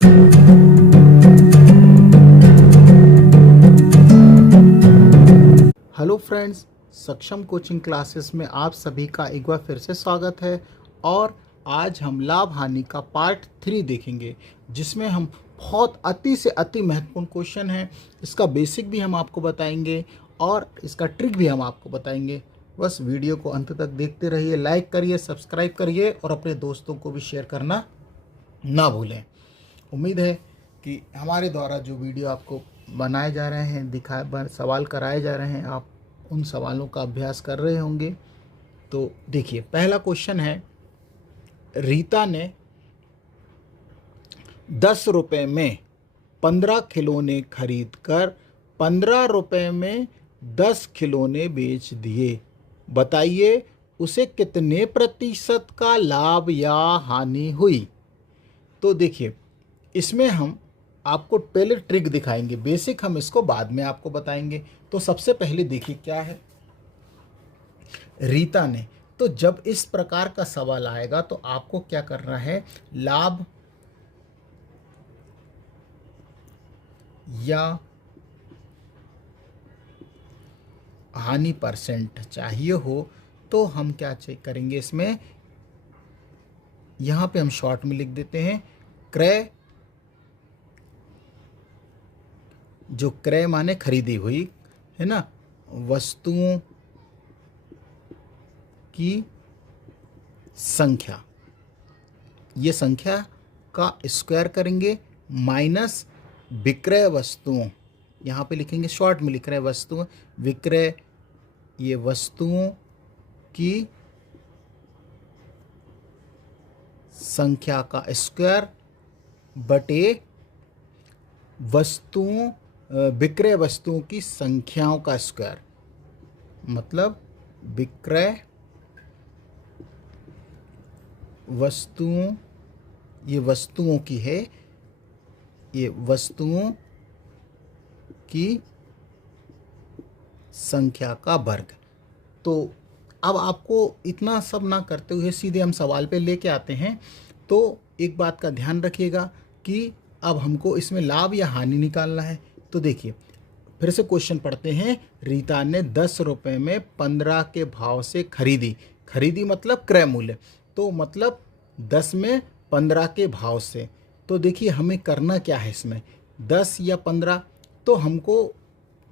Hello friends, सक्षम coaching classes में आप सभी का एक बार फिर से स्वागत है। और आज हम लाभ हानि का पार्ट 3 देखेंगे, जिसमें हम बहुत अति से अति महत्वपूर्ण क्वेश्चन है, इसका बेसिक भी हम आपको बताएंगे और इसका ट्रिक भी हम आपको बताएंगे। बस वीडियो को अंत तक देखते रहिए, लाइक करिए, सब्सक्राइब करिए और अपने दोस्तों को भी शेयर करना ना भूलें। उम्मीद है कि हमारे द्वारा जो वीडियो आपको बनाए जा रहे हैं, सवाल कराए जा रहे हैं, आप उन सवालों का अभ्यास कर रहे होंगे। तो देखिए, पहला क्वेश्चन है, रीता ने 10 रुपये में 15 खिलौने खरीद कर 15 रुपये में 10 खिलौने बेच दिए। बताइए उसे कितने प्रतिशत का लाभ या हानि हुई। तो देखिए, इसमें हम आपको पहले ट्रिक दिखाएंगे, बेसिक हम इसको बाद में आपको बताएंगे। तो सबसे पहले देखिए क्या है, रीता ने, तो जब इस प्रकार का सवाल आएगा तो आपको क्या करना है, लाभ या हानि परसेंट चाहिए हो तो हम क्या चेक करेंगे, इसमें यहां पे हम शॉर्ट में लिख देते हैं क्रय, जो क्रय माने खरीदी हुई है ना, वस्तुओं की संख्या, ये संख्या का स्क्वायर करेंगे माइनस विक्रय वस्तुओं, यहाँ पे लिखेंगे शॉर्ट में लिख रहे हैं वस्तुओं, विक्रय ये वस्तुओं की संख्या का स्क्वायर बटे वस्तुओं विक्रय वस्तुओं की संख्याओं का स्क्वायर, मतलब विक्रय वस्तुओं, ये वस्तुओं की है, ये वस्तुओं की संख्या का वर्ग। तो अब आपको इतना सब ना करते हुए सीधे हम सवाल पे लेके आते हैं। तो एक बात का ध्यान रखिएगा कि अब हमको इसमें लाभ या हानि निकालना है। तो देखिए, फिर से क्वेश्चन पढ़ते हैं। रीता ने 10 रुपये में 15 के भाव से खरीदी, खरीदी मतलब क्रय मूल्य, तो मतलब 10 में 15 के भाव से। तो देखिए हमें करना क्या है इसमें, 10 या 15, तो हमको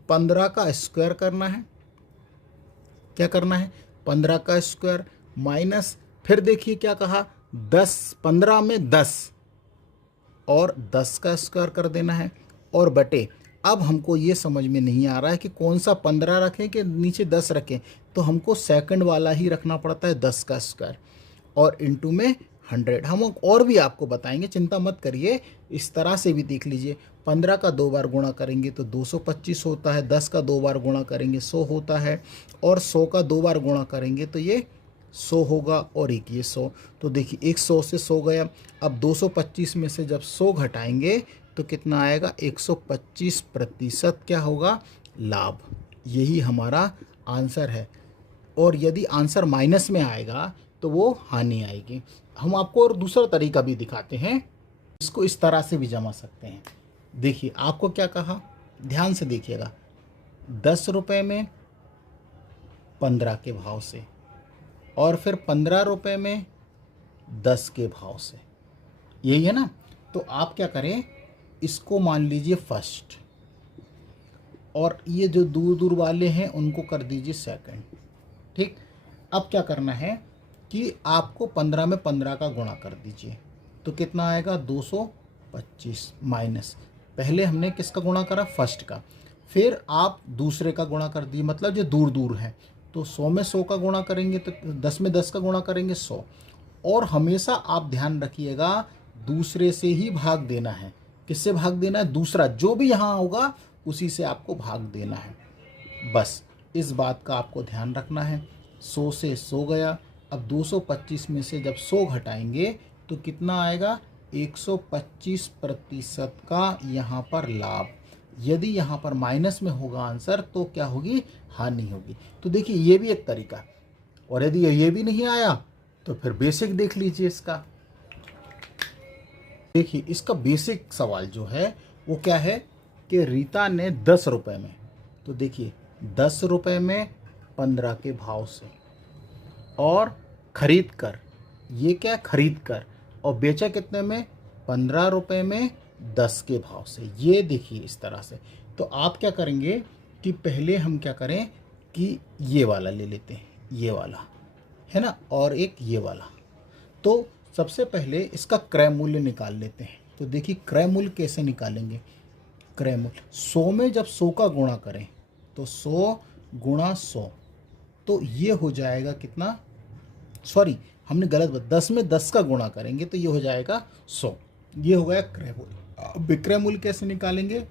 15 का स्क्वायर करना है। क्या करना है, 15 का स्क्वायर माइनस, फिर देखिए क्या कहा, 15 में 10 और 10 का स्क्वायर कर देना है और बटे। अब हमको ये समझ में नहीं आ रहा है कि कौन सा 15 रखें कि नीचे 10 रखें, तो हमको सेकंड वाला ही रखना पड़ता है, 10 का स्क्वायर और इनटू में 100। हम और भी आपको बताएंगे, चिंता मत करिए, इस तरह से भी देख लीजिए। 15 का 2 बार गुणा करेंगे तो 225 होता है, 10 का 2 बार गुणा करेंगे 100 होता है, और 100 का 2 बार गुणा करेंगे तो ये 100 होगा, और एक ये 100। तो देखिए एक 100 से 100 गया। अब 225 में से जब 100 घटाएंगे तो कितना आएगा, 125% क्या होगा, लाभ। यही हमारा आंसर है। और यदि आंसर माइनस में आएगा तो वो हानि आएगी। हम आपको और दूसरा तरीका भी दिखाते हैं, इसको इस तरह से भी जमा सकते हैं। देखिए आपको क्या कहा, ध्यान से देखिएगा, 10 रुपये में 15 के भाव से, और फिर 15 रुपये में 10 के भाव से, यही है ना। तो आप क्या करें, इसको मान लीजिए फर्स्ट, और ये जो दूर दूर वाले हैं उनको कर दीजिए सेकंड। ठीक, अब क्या करना है कि आपको 15 में 15 का गुणा कर दीजिए, तो कितना आएगा, 225 माइनस, पहले हमने किसका गुणा करा, फर्स्ट का, फिर आप दूसरे का गुणा कर दिए, मतलब जो दूर दूर है, तो 100 में 100 का गुणा करेंगे तो 10 में 10 का गुणा करेंगे 100। और हमेशा आप ध्यान रखिएगा, दूसरे से ही भाग देना है। किससे भाग देना है, दूसरा जो भी यहाँ होगा उसी से आपको भाग देना है। बस इस बात का आपको ध्यान रखना है। 100 से 100 गया, अब 225 में से जब 100 घटाएंगे तो कितना आएगा, 125% का यहाँ पर लाभ। यदि यहाँ पर माइनस में होगा आंसर तो क्या होगी, हानि होगी। तो देखिए ये भी एक तरीका, और यदि ये भी नहीं आया तो फिर बेसिक देख लीजिए इसका। देखिए इसका बेसिक सवाल जो है वो क्या है कि रीता ने 10 रुपये में, तो देखिए 10 रुपये में 15 के भाव से और खरीद कर, ये क्या है खरीद कर, और बेचा कितने में 15 रुपये में 10 के भाव से। ये देखिए इस तरह से। तो आप क्या करेंगे कि पहले हम क्या करें कि ये वाला ले लेते हैं, ये वाला है ना, और एक ये वाला। तो सबसे पहले इसका क्रय मूल्य निकाल लेते हैं। तो देखिए क्रय मूल्य कैसे निकालेंगे। क्रय मूल्य 100 में जब 100 का गुणा करें तो 100 गुणा 100, तो ये हो जाएगा कितना, सॉरी हमने गलत बात, 10 में 10 का गुणा करेंगे तो ये हो जाएगा 100। ये हो गया क्रय मूल्य। अब विक्रय मूल्य कैसे निकालेंगे,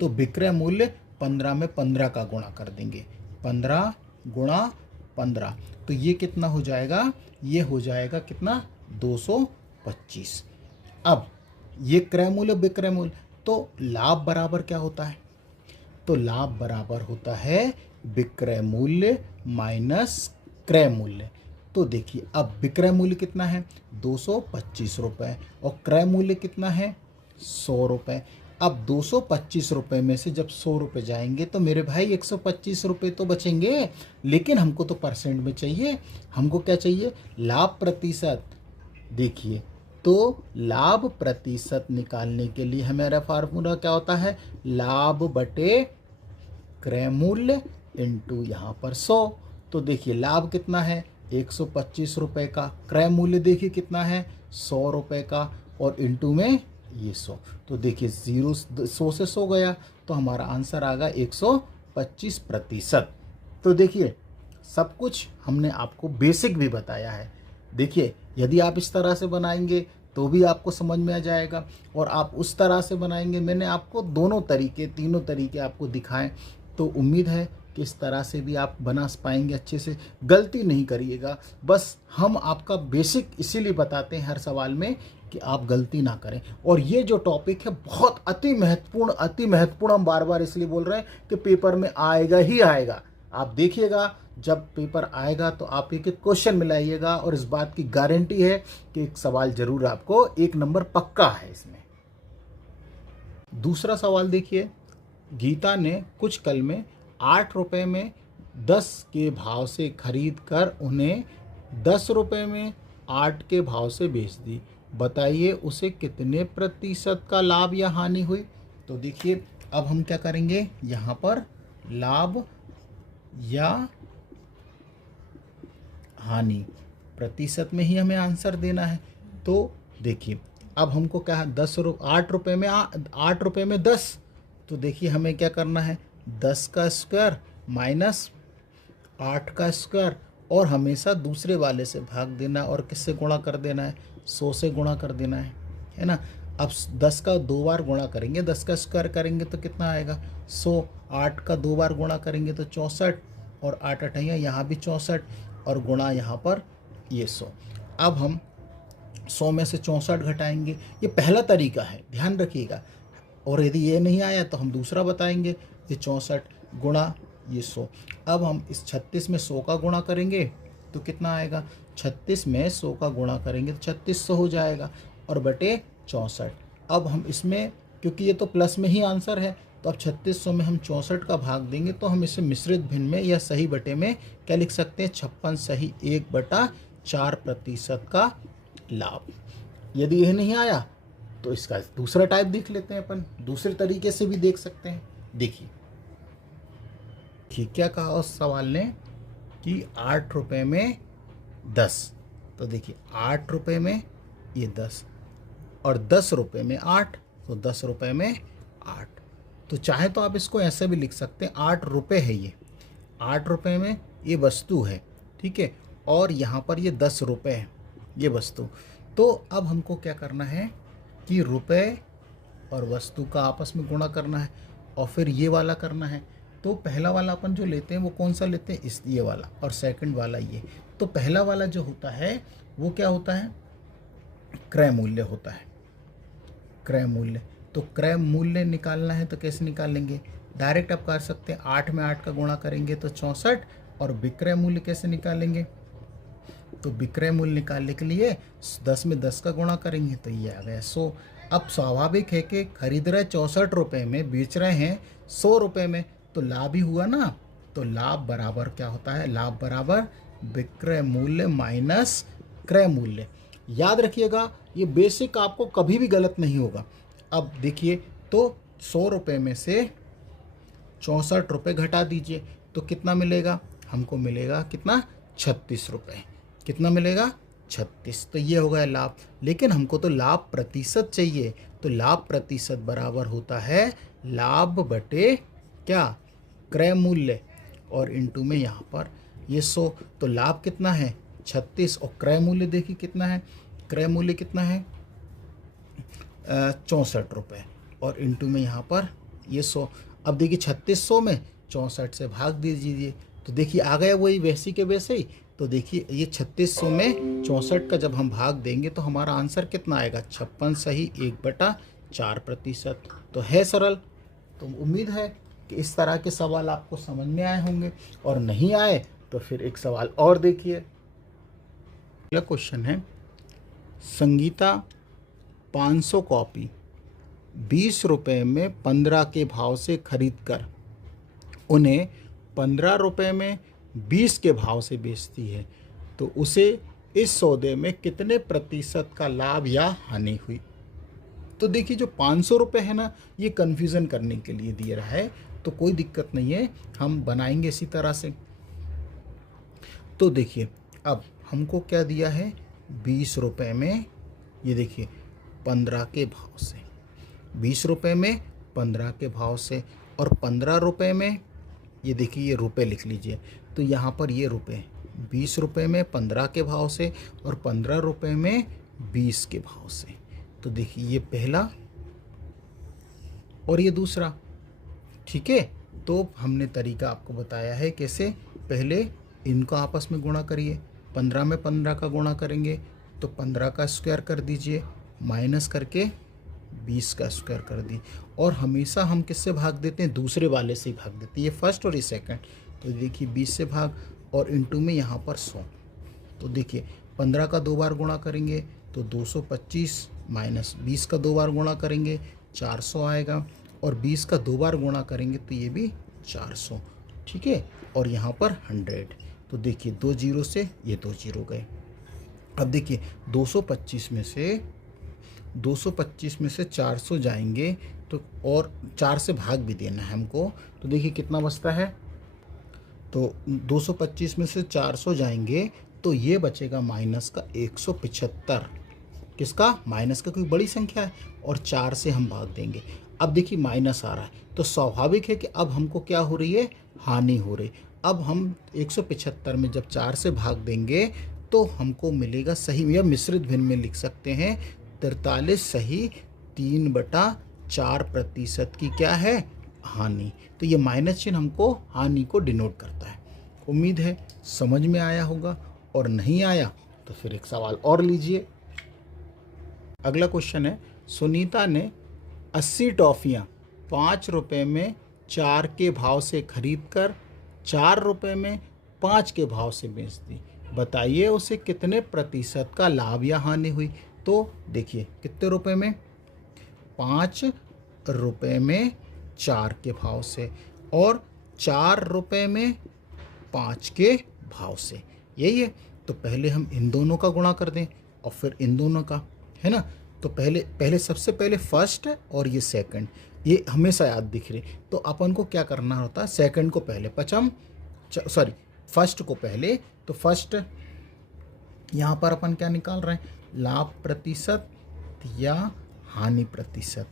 तो विक्रय मूल्य 15 में 15 का गुणा कर देंगे, 15 गुणा 15, तो ये कितना हो जाएगा, ये हो जाएगा कितना 225। अब ये क्रय मूल्य विक्रय मूल्य, तो लाभ बराबर क्या होता है, तो लाभ बराबर होता है विक्रय मूल्य माइनस क्रय मूल्य। तो देखिए अब विक्रय मूल्य कितना है 225 रुपये और क्रय मूल्य कितना है 100 रुपये। अब 225 रुपये में से जब 100 रुपये जाएंगे तो मेरे भाई 125 रुपये तो बचेंगे, लेकिन हमको तो परसेंट में चाहिए, हमको क्या चाहिए लाभ प्रतिशत। देखिए तो लाभ प्रतिशत निकालने के लिए हमारा फार्मूला क्या होता है, लाभ बटे क्रय मूल्य इंटू यहाँ पर 100। तो देखिए लाभ कितना है 125 रुपये का, क्रय मूल्य देखिए कितना है 100 रुपये का, और इंटू में ये 100। तो देखिए 100 से 100 गया तो हमारा आंसर आ गया 125%। तो देखिए सब कुछ हमने आपको बेसिक भी बताया है। देखिए यदि आप इस तरह से बनाएंगे तो भी आपको समझ में आ जाएगा, और आप उस तरह से बनाएंगे, मैंने आपको दोनों तरीके तीनों तरीके आपको दिखाएं, तो उम्मीद है कि इस तरह से भी आप बना पाएंगे अच्छे से। गलती नहीं करिएगा, बस हम आपका बेसिक इसीलिए बताते हैं हर सवाल में कि आप गलती ना करें। और ये जो टॉपिक है बहुत अति महत्वपूर्ण हम बार बार इसलिए बोल रहे हैं कि पेपर में आएगा ही आएगा। आप देखिएगा जब पेपर आएगा तो आप एक एक क्वेश्चन मिलाइएगा, और इस बात की गारंटी है कि एक सवाल जरूर आपको 1 नंबर पक्का है इसमें। दूसरा सवाल देखिए, गीता ने कुछ कल में 8 रुपये में 10 के भाव से खरीद कर उन्हें 10 रुपये में 8 के भाव से बेच दी, बताइए उसे कितने प्रतिशत का लाभ या हानि हुई। तो देखिए अब हम क्या करेंगे, यहाँ पर लाभ या हानि प्रतिशत में ही हमें आंसर देना है। तो देखिए अब हमको क्या है 8 रुपये में 8 रुपये में 10, तो देखिए हमें क्या करना है 10 का स्क्वायर माइनस 8 का स्क्वायर, और हमेशा दूसरे वाले से भाग देना, और किससे गुणा कर देना है 100 से गुणा कर देना है ना। अब 10 का 2 बार गुणा करेंगे, 10 का स्क्वायर करेंगे तो कितना आएगा 100, 8 का 2 बार गुणा करेंगे तो 64, और 8 अठैया यहाँ भी 64, और गुणा यहाँ पर ये 100। अब हम 100 में से 64 घटाएंगे, ये पहला तरीका है ध्यान रखिएगा, और यदि ये नहीं आया तो हम दूसरा बताएंगे, ये 64 गुणा ये 100। अब हम इस 36 में 100 का गुणा करेंगे तो कितना आएगा, 36 में 100 का गुणा करेंगे तो 3600 हो जाएगा, और बटे 64। अब हम इसमें क्योंकि ये तो प्लस में ही आंसर है, तो अब 3600 में हम 64 का भाग देंगे तो हम इसे मिश्रित भिन्न में या सही बटे में क्या लिख सकते हैं 56 सही 1/4% का लाभ। यदि यह नहीं आया तो इसका दूसरा टाइप देख लेते हैं अपन, दूसरे तरीके से भी देख सकते हैं। देखिए ठीक क्या कहा उस सवाल ने कि 8 रुपये में 10, तो देखिए 8 रुपये में ये 10 और 10 रुपये में 8, तो 10 रुपये में 8। तो चाहे तो आप इसको ऐसे भी लिख सकते हैं 8 रुपये है, ये 8 रुपये में ये वस्तु है, ठीक है, और यहाँ पर ये 10 रुपये है ये वस्तु। तो अब हमको क्या करना है कि रुपये और वस्तु का आपस में गुणा करना है, और फिर ये वाला करना है। तो पहला वाला अपन जो लेते हैं वो कौन सा लेते हैं, इस ये वाला, और सेकंड वाला ये। तो पहला वाला जो होता है वो क्या होता है, क्रय मूल्य होता है, क्रय मूल्य। तो क्रय मूल्य निकालना है तो कैसे निकालेंगे, डायरेक्ट आप कर सकते हैं, 8 में 8 का गुणा करेंगे तो 64, और विक्रय मूल्य कैसे निकालेंगे, तो विक्रय मूल्य निकालने के लिए 10 में 10 का गुणा करेंगे तो ये आ गया 100। अब स्वाभाविक है कि खरीद रहे 64 रुपये में, बेच रहे हैं 100 रुपये में, तो लाभ ही हुआ ना। तो लाभ बराबर क्या होता है, लाभ बराबर विक्रय मूल्य माइनस क्रय मूल्य। याद रखिएगा ये बेसिक आपको कभी भी गलत नहीं होगा। अब देखिए तो 100 रुपये में से 64 रुपये घटा दीजिए तो कितना मिलेगा, हमको मिलेगा कितना, 36 रुपये। कितना मिलेगा, 36। तो ये हो गया लाभ। लेकिन हमको तो लाभ प्रतिशत चाहिए, तो लाभ प्रतिशत बराबर होता है लाभ बटे क्या, क्रय मूल्य, और इनटू में यहाँ पर ये 100। तो लाभ कितना है 36 और क्रय मूल्य देखिए कितना है, क्रय मूल्य कितना है 64 रुपये, और इनटू में यहाँ पर ये 100। अब देखिए 3600 में 64 से भाग दीजिए तो देखिए आ गया वही वैसी के वैसे ही। तो देखिए ये 3600 में 64 का जब हम भाग देंगे तो हमारा आंसर कितना आएगा, 56 सही 1/4%। तो है सरल। तो उम्मीद है कि इस तरह के सवाल आपको समझ में आए होंगे, और नहीं आए तो फिर एक सवाल और देखिए। अगला क्वेश्चन है, संगीता 500 कॉपी 20 रुपये में 15 के भाव से खरीद कर उन्हें 15 रुपये में 20 के भाव से बेचती है, तो उसे इस सौदे में कितने प्रतिशत का लाभ या हानि हुई। तो देखिए जो 500 रुपये है ना, ये कन्फ्यूज़न करने के लिए दिया रहा है, तो कोई दिक्कत नहीं है, हम बनाएंगे इसी तरह से। तो देखिए अब हमको क्या दिया है, 20 रुपये में, ये देखिए 15 के भाव से, 20 रुपये में 15 के भाव से, और 15 रुपये में, ये देखिए ये रुपये लिख लीजिए, तो यहाँ पर ये रुपये 20 रुपये में 15 के भाव से और 15 रुपये में 20 के भाव से। तो देखिए ये पहला और ये दूसरा, ठीक है। तो हमने तरीका आपको बताया है कैसे, पहले इनको आपस में गुणा करिए, 15 में 15 का गुणा करेंगे तो 15 का स्क्वायर कर दीजिए, माइनस करके 20 का स्क्वायर कर दी, और हमेशा हम किससे भाग देते हैं, दूसरे वाले से ही भाग देते हैं, ये फर्स्ट और ये सेकंड। तो देखिए 20 से भाग, और इनटू में यहाँ पर 100। तो देखिए 15 का 2 बार गुणा करेंगे तो 225, माइनस 20 का 2 बार गुणा करेंगे 400 आएगा, और 20 का 2 बार गुणा करेंगे तो ये भी 400, ठीक है। और यहाँ पर 100। तो देखिए 2 जीरो से ये 2 जीरो गए। अब देखिए 225 में से 400 जाएंगे तो, और 4 से भाग भी देना है हमको, तो देखिए कितना बचता है, तो 225 में से 400 जाएंगे तो ये बचेगा माइनस का 175। किसका, माइनस का, कोई बड़ी संख्या है, और 4 से हम भाग देंगे। अब देखिए माइनस आ रहा है, तो स्वाभाविक है कि अब हमको क्या हो रही है, हानि हो रही। अब हम 175 में जब 4 से भाग देंगे तो हमको मिलेगा सही, या मिश्रित भिन्न में लिख सकते हैं 43 सही 3/4% की क्या है, हानि। तो ये माइनस चिन्ह हमको हानि को डिनोट करता है। उम्मीद है समझ में आया होगा, और नहीं आया तो फिर एक सवाल और लीजिए। अगला क्वेश्चन है, सुनीता ने 80 टॉफ़ियाँ 5 रुपये में 4 के भाव से खरीद कर 4 रुपये में 5 के भाव से बेच दी, बताइए उसे कितने प्रतिशत का लाभ या हानि हुई। तो देखिए कितने रुपए में, 5 रुपये में 4 के भाव से, और 4 रुपये में 5 के भाव से, यही है। तो पहले हम इन दोनों का गुणा कर दें और फिर इन दोनों का, है ना। तो पहले सबसे पहले फर्स्ट और ये सेकंड, ये हमेशा याद दिख रही। तो अपन को क्या करना होता है, सेकंड को पहले फर्स्ट को पहले, तो फर्स्ट यहाँ पर अपन क्या निकाल रहे हैं, लाभ प्रतिशत या हानि प्रतिशत।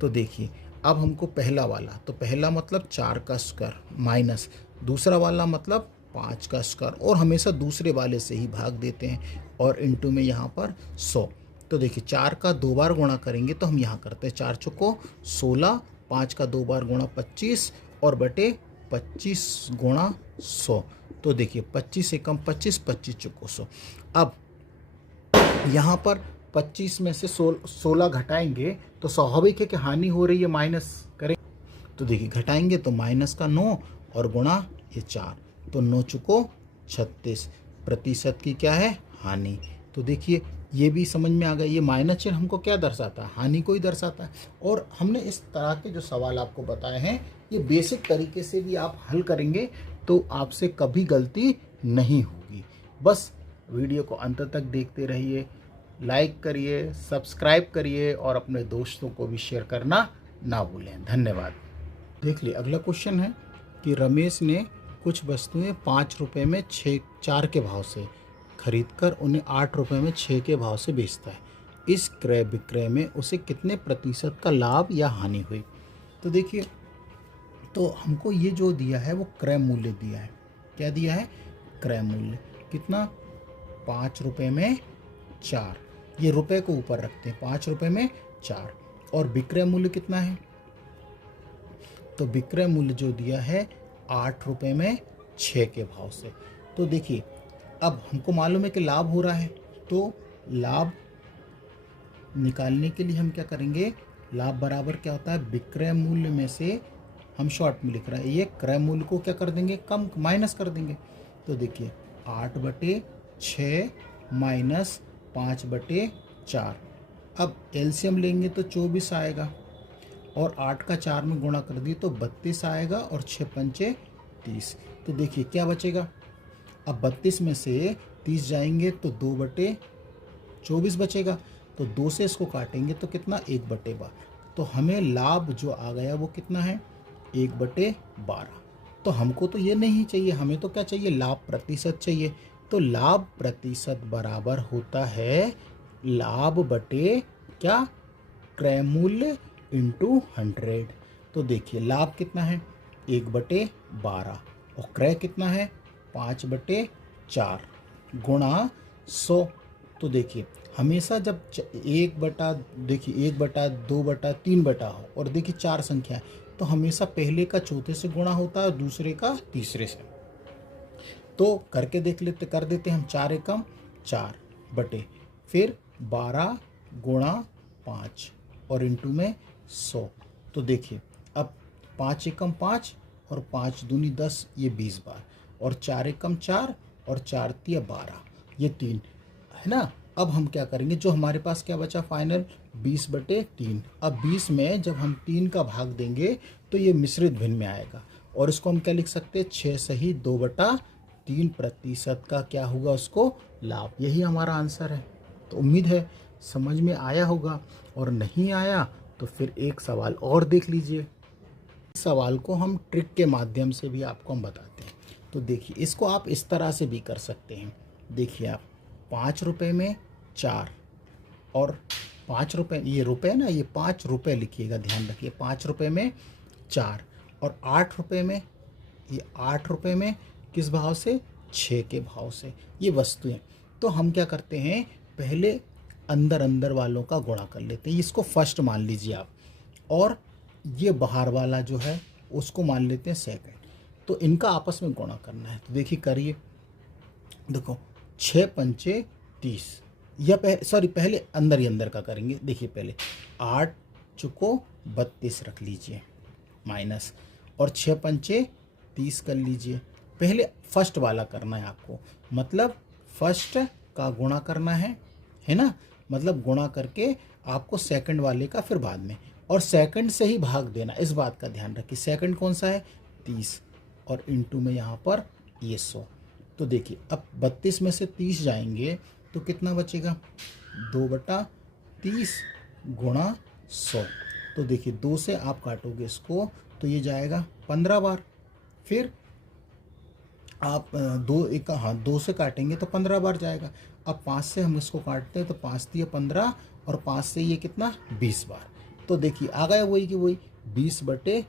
तो देखिए अब हमको पहला वाला, तो पहला मतलब 4 का स्क्वायर माइनस दूसरा वाला मतलब 5 का स्क्वायर, और हमेशा दूसरे वाले से ही भाग देते हैं, और इनटू में यहाँ पर 100। तो देखिए 4 का 2 बार गुणा करेंगे तो हम यहाँ करते हैं 4 चौको 16, 5 का 2 बार गुणा 25, और बटे 25 गुणा 100। तो देखिए 25 से कम 25, 25 चौको 100। अब यहाँ पर 25 में से 16 घटाएंगे तो स्वाभाविक है कि हानि हो रही है, माइनस करें। तो देखिए घटाएंगे तो माइनस का 9 और गुणा ये 4, तो 9 चौको 36। प्रतिशत की क्या है, हानि। तो देखिए ये भी समझ में आ गया, ये माइनस चिन्ह हमको क्या दर्शाता है, हानि को ही दर्शाता है। और हमने इस तरह के जो सवाल आपको बताए हैं ये बेसिक तरीके से भी आप हल करेंगे तो आपसे कभी गलती नहीं होगी। बस वीडियो को अंत तक देखते रहिए, लाइक करिए, सब्सक्राइब करिए और अपने दोस्तों को भी शेयर करना ना भूलें। धन्यवाद। देख लिए अगला क्वेश्चन है कि रमेश ने कुछ वस्तुएं 5 रुपये में 4 के भाव से खरीदकर उन्हें 8 रुपये में 6 के भाव से बेचता है। इस क्रय विक्रय में उसे कितने प्रतिशत का लाभ या हानि हुई। तो देखिए, तो हमको ये जो दिया है वो क्रय मूल्य दिया है। क्या दिया है, क्रय मूल्य कितना, 5 रुपये में 4, ये रुपए को ऊपर रखते हैं, 5 रुपये में 4। और विक्रय मूल्य कितना है, तो विक्रय मूल्य जो दिया है 8 रुपये में 6 के भाव से। तो देखिए अब हमको मालूम है कि लाभ हो रहा है, तो लाभ निकालने के लिए हम क्या करेंगे, लाभ बराबर क्या होता है, विक्रय मूल्य में से हम शॉर्ट में लिख रहे हैं, ये क्रय मूल्य को क्या कर देंगे, कम माइनस कर देंगे। तो देखिए 8/6 माइनस 5/4, अब एलसीएम लेंगे तो 24 आएगा और 8 का 4 में गुणा कर दिए तो 32 आएगा और 6 पंचे 30। तो देखिए क्या बचेगा, अब 32 में से 30 जाएंगे तो 2/24 बचेगा, तो 2 से इसको काटेंगे तो कितना, 1/12। तो हमें लाभ जो आ गया वो कितना है, 1/12। तो हमको तो ये नहीं चाहिए, हमें तो क्या चाहिए, लाभ प्रतिशत चाहिए। तो लाभ प्रतिशत बराबर होता है लाभ बटे क्या, क्रय मूल्य इंटू 100। तो देखिए लाभ कितना है, 1/12 और क्रय कितना है, 5/4 गुणा 100। तो देखिए हमेशा जब 1/2/3 हो और देखिए 4 संख्या है तो हमेशा पहले का चौथे से गुणा होता है और दूसरे का तीसरे से। तो करके देख लेते, कर देते हम, 4 एकम 4 बटे फिर 12 गुणा 5 और इंटू में 100। तो देखिए अब 5 एकम 5 और 5 दूनी 10, ये 20 बार, और 4 एकम 4 और 4 तिया 12, ये 3 है ना। अब हम क्या करेंगे, जो हमारे पास क्या बचा फाइनल, 20/3। अब 20 में जब हम 3 का भाग देंगे तो ये मिश्रित भिन्न में आएगा और इसको हम क्या लिख सकते हैं, 6 सही 2/3 प्रतिशत का क्या होगा उसको लाभ। यही हमारा आंसर है। तो उम्मीद है समझ में आया होगा, और नहीं आया तो फिर एक सवाल और देख लीजिए। इस सवाल को हम ट्रिक के माध्यम से भी आपको हम बताते हैं। तो देखिए इसको आप इस तरह से भी कर सकते हैं। देखिए आप 5 रुपये में 4 और 5 रुपये, ये रुपये ना, ये 5 रुपये लिखिएगा, ध्यान रखिए, 5 रुपये में 4 और 8 रुपये में, ये 8 रुपये में किस भाव से, 6 के भाव से ये वस्तुएं। तो हम क्या करते हैं, पहले अंदर अंदर वालों का गुणा कर लेते हैं, इसको फर्स्ट मान लीजिए आप, और ये बाहर वाला जो है उसको मान लेते हैं सेकंड। तो इनका आपस में गुणा करना है। तो देखिए करिए, देखो 6 पंचे 30, या पहले अंदर ही अंदर का करेंगे। देखिए पहले 8 चुको 32 रख लीजिए माइनस, और 6 पंचे 30 कर लीजिए। पहले फर्स्ट वाला करना है आपको, मतलब फर्स्ट का गुणा करना है ना, मतलब गुणा करके आपको सेकंड वाले का फिर बाद में, और सेकंड से ही भाग देना, इस बात का ध्यान रखिए। सेकंड कौन सा है, 30, और इनटू में यहाँ पर ये 100। तो देखिए अब 32 में से 30 जाएंगे तो कितना बचेगा, 2/30 गुणा 100। तो देखिए 2 से आप काटोगे इसको तो ये जाएगा 15 बार, फिर आप 2 से काटेंगे तो 15 बार जाएगा। अब 5 से हम इसको काटते हैं तो 5 दिए 15 और 5 से ये कितना, 20 बार। तो देखिए आ गया वही कि वही 20/3।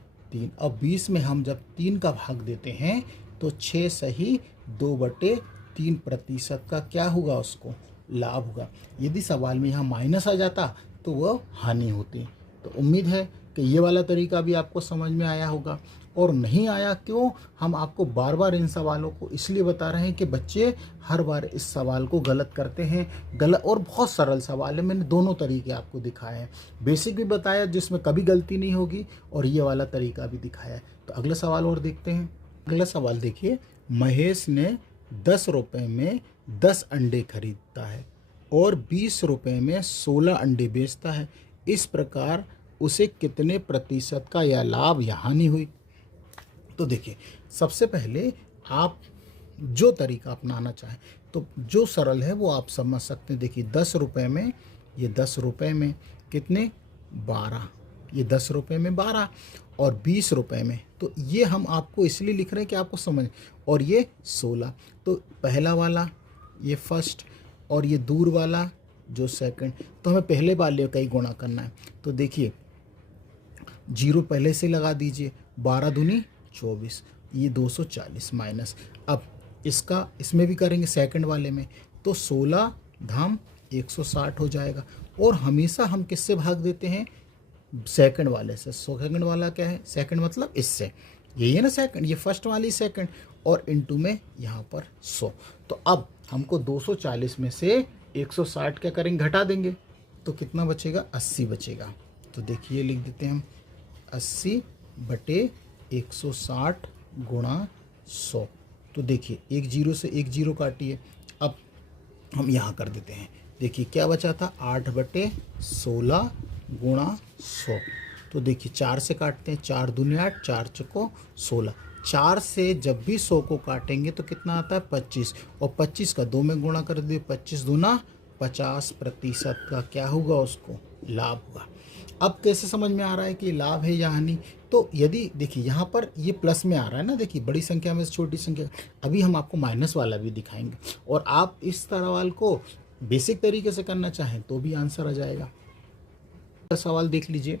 अब 20 में हम जब 3 का भाग देते हैं तो 6 सही 2/3 प्रतिशत का क्या होगा, उसको लाभ होगा। यदि सवाल में यहाँ माइनस आ जाता तो वह हानि होती। तो उम्मीद है कि ये वाला तरीका भी आपको समझ में आया होगा। और नहीं आया क्यों, हम आपको बार बार इन सवालों को इसलिए बता रहे हैं कि बच्चे हर बार इस सवाल को गलत करते हैं। गलत, और बहुत सरल सवाल है, मैंने दोनों तरीके आपको दिखाए हैं, बेसिक भी बताया जिसमें कभी गलती नहीं होगी, और ये वाला तरीका भी दिखाया है। तो अगला सवाल और देखते हैं। अगला सवाल देखिए, महेश ने ₹10 में 10 अंडे खरीदता है और ₹20 में 16 अंडे बेचता है, इस प्रकार उसे कितने प्रतिशत का यह लाभ या हानि हुई? तो देखिए, सबसे पहले आप जो तरीका अपनाना चाहें, तो जो सरल है वो आप समझ सकते हैं। देखिए, ₹10 में, ये ₹10 में कितने 12, ये ₹10 में 12 और ₹20 में, तो ये हम आपको इसलिए लिख रहे हैं कि आपको समझ, और ये 16, तो पहला वाला ये फर्स्ट और ये दूर वाला जो सेकंड, तो हमें पहले वाले का ही गुणा करना है। तो देखिए, 0 पहले से लगा दीजिए, 12 दूनी 24, ये 240 माइनस, अब इसका इसमें भी करेंगे सेकंड वाले में, तो 16 धाम 160 हो जाएगा। और हमेशा हम किससे भाग देते हैं? सेकंड वाले से। सेकंड वाला क्या है? सेकंड मतलब इससे, यही है ना सेकंड, ये फर्स्ट वाली सेकंड, और इनटू में यहाँ पर 100। तो अब हमको 240 में से 160 क्या करेंगे? घटा देंगे, तो कितना बचेगा? 80 बचेगा। तो देखिए, लिख देते हैं हम 80/160 गुणा 100। तो देखिए, एक जीरो से एक जीरो काटिए, अब हम यहाँ कर देते हैं। देखिए क्या बचा था? 8/16 गुणा 100। तो देखिए 4 से काटते हैं, 4 दूनी 8, 4 चौको 16। 4 से जब भी 100 को काटेंगे तो कितना आता है? 25, और 25 का 2 में गुणा कर दिए, 25 दूना 50% का क्या होगा? उसको लाभ होगा। अब कैसे समझ में आ रहा है कि लाभ है या हानि? तो यदि देखिए यहाँ पर ये प्लस में आ रहा है ना, देखिए बड़ी संख्या में से छोटी संख्या, अभी हम आपको माइनस वाला भी दिखाएंगे, और आप इस सवाल को बेसिक तरीके से करना चाहें तो भी आंसर आ जाएगा। सवाल देख लीजिए,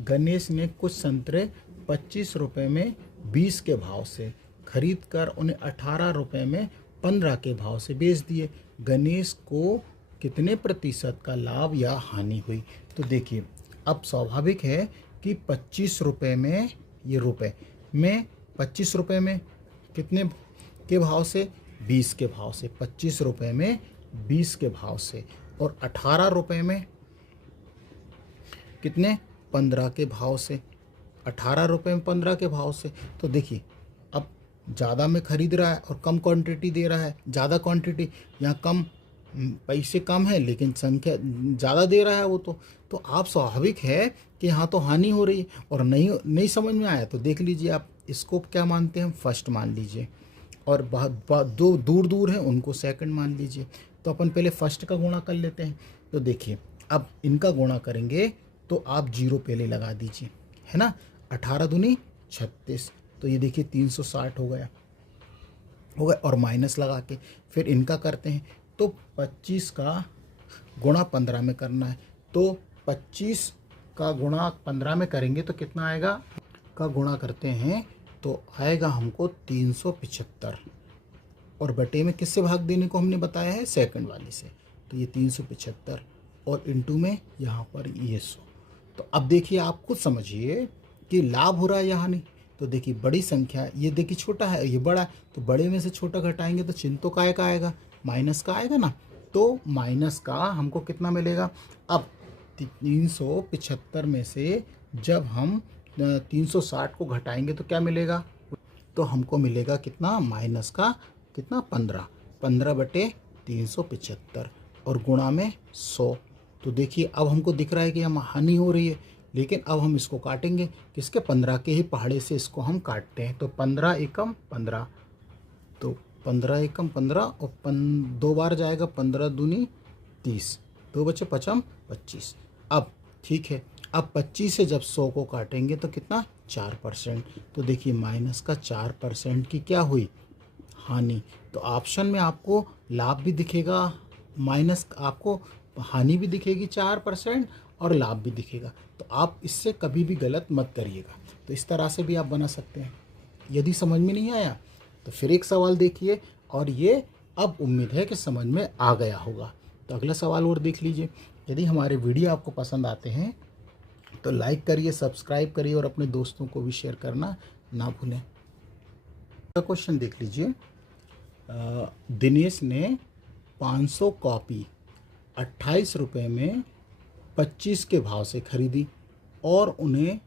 गणेश ने कुछ संतरे ₹25 में 20 के भाव से खरीद कर उन्हें ₹18 में 15 के भाव से बेच दिए। गणेश को कितने प्रतिशत का लाभ या हानि हुई? तो देखिए, अब स्वाभाविक है कि ₹25 में, ये रुपए में, ₹25 में कितने के भाव से? 20 के भाव से। ₹25 में 20 के भाव से, और ₹18 में कितने? 15 के भाव से। ₹18 में 15 के भाव से। तो देखिए, अब ज़्यादा में ख़रीद रहा है और कम क्वांटिटी दे रहा है, ज़्यादा क्वांटिटी, यहाँ कम पैसे कम है लेकिन संख्या ज़्यादा दे रहा है वो। तो आप स्वाभाविक है कि यहाँ तो हानि हो रही है, और नहीं समझ में आया तो देख लीजिए आप इसको क्या मानते हैं? फर्स्ट मान लीजिए, और दो दूर दूर हैं उनको सेकंड मान लीजिए। तो अपन पहले फर्स्ट का गुणा कर लेते हैं। तो देखिए, अब इनका गुणा करेंगे तो आप 0 पहले लगा दीजिए, है ना। 18 दूनी 36, तो ये देखिए 360 हो गया, और माइनस लगा के फिर इनका करते हैं। तो 25 का गुणा 15 में करना है, तो 25 का गुणा 15 में करेंगे तो कितना आएगा? का गुणा करते हैं तो आएगा हमको 375, और बटे में किससे भाग देने को हमने बताया है? सेकंड वाले से। तो ये 375, और इनटू में यहाँ पर ये 100। तो अब देखिए, आप खुद समझिए कि लाभ हो रहा है या हानि। तो देखिए, बड़ी संख्या, ये देखिए छोटा है, ये बड़ा है, तो बड़े में से छोटा घटाएंगे तो चिन्ह तो काय का आएगा? माइनस का आएगा ना। तो माइनस का हमको कितना मिलेगा? अब 375 में से जब हम 360 को घटाएंगे तो क्या मिलेगा? तो हमको मिलेगा कितना? माइनस का कितना? 15/375, और गुणा में 100। तो देखिए, अब हमको दिख रहा है कि हम हानि हो रही है, लेकिन अब हम इसको काटेंगे किसके? 15 के ही पहाड़े से इसको हम काटते हैं। तो 15 एकम 15, तो 15 एकम 15, और 2 बार जाएगा, 15 दूनी 30, 2 बचे 55 25। अब ठीक है, अब 25 से जब 100 को काटेंगे तो कितना? 4%। तो देखिए, माइनस का 4% की क्या हुई? हानि। तो ऑप्शन में आपको लाभ भी दिखेगा, माइनस आपको हानि भी दिखेगी 4%, और लाभ भी दिखेगा। तो आप इससे कभी भी गलत मत करिएगा। तो इस तरह से भी आप बना सकते हैं। यदि समझ में नहीं आया तो फिर एक सवाल देखिए, और ये अब उम्मीद है कि समझ में आ गया होगा। तो अगला सवाल और देख लीजिए। यदि हमारे वीडियो आपको पसंद आते हैं तो लाइक करिए, सब्सक्राइब करिए, और अपने दोस्तों को भी शेयर करना ना भूलें। अगला क्वेश्चन देख लीजिए। दिनेश ने 500 कॉपी ₹28 में 25 के भाव से खरीदी और उन्हें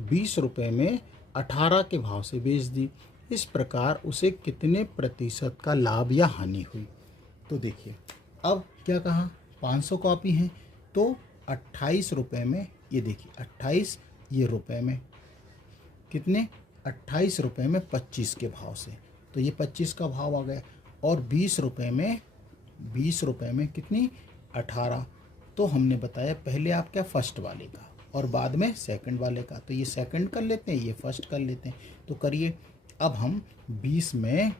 ₹20 में 18 के भाव से बेच दी। इस प्रकार उसे कितने प्रतिशत का लाभ या हानि हुई। तो देखिए अब क्या कहा, 500 कॉपी हैं तो 28 रुपये में, ये देखिए 28 ये रुपये में कितने, 28 रुपये में 25 के भाव से, तो ये 25 का भाव आ गया। और 20 रुपये में, 20 रुपये में कितनी, 18। तो हमने बताया पहले आप क्या, फर्स्ट वाले का और बाद में सेकंड वाले का, तो ये सेकंड कर लेते हैं, ये फर्स्ट कर लेते हैं। तो करिए, अब हम 20 में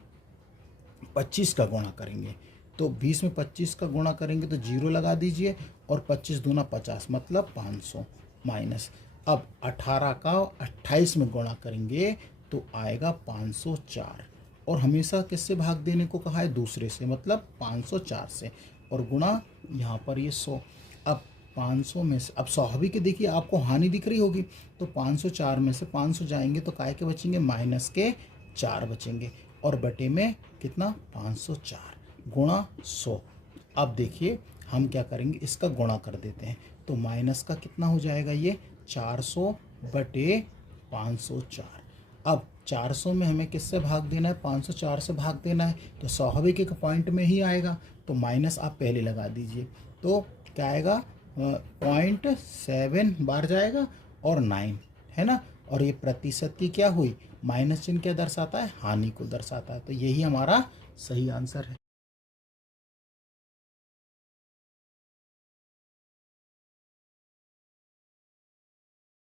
25 का गुणा करेंगे, तो 20 में 25 का गुणा करेंगे तो 0 लगा दीजिए, और 25 दूना 50 मतलब 500 माइनस। अब 18 का 28 में गुणा करेंगे तो आएगा 504, और हमेशा किससे भाग देने को कहा है, दूसरे से, मतलब 504 से, और गुणा यहाँ पर ये 100। अब 500 में से, अब स्वाभाविक है, देखिए आपको हानि दिख रही होगी, तो 504 में से 500 जाएंगे तो काय के बचेंगे, माइनस के 4 बचेंगे, और बटे में कितना, 504 गुणा 100। अब देखिए हम क्या करेंगे, इसका गुणा कर देते हैं, तो माइनस का कितना हो जाएगा, ये 400 बटे 504। अब 400 में हमें किससे भाग देना है, 504 से भाग देना है, तो स्वाभाविक एक पॉइंट में ही आएगा, तो माइनस आप पहले लगा दीजिए, तो क्या आएगा, 0.7 बार जाएगा और 9 है ना। और ये प्रतिशत की क्या हुई, माइनस चिन्ह क्या दर्शाता है, हानि को दर्शाता है। तो यही हमारा सही आंसर है।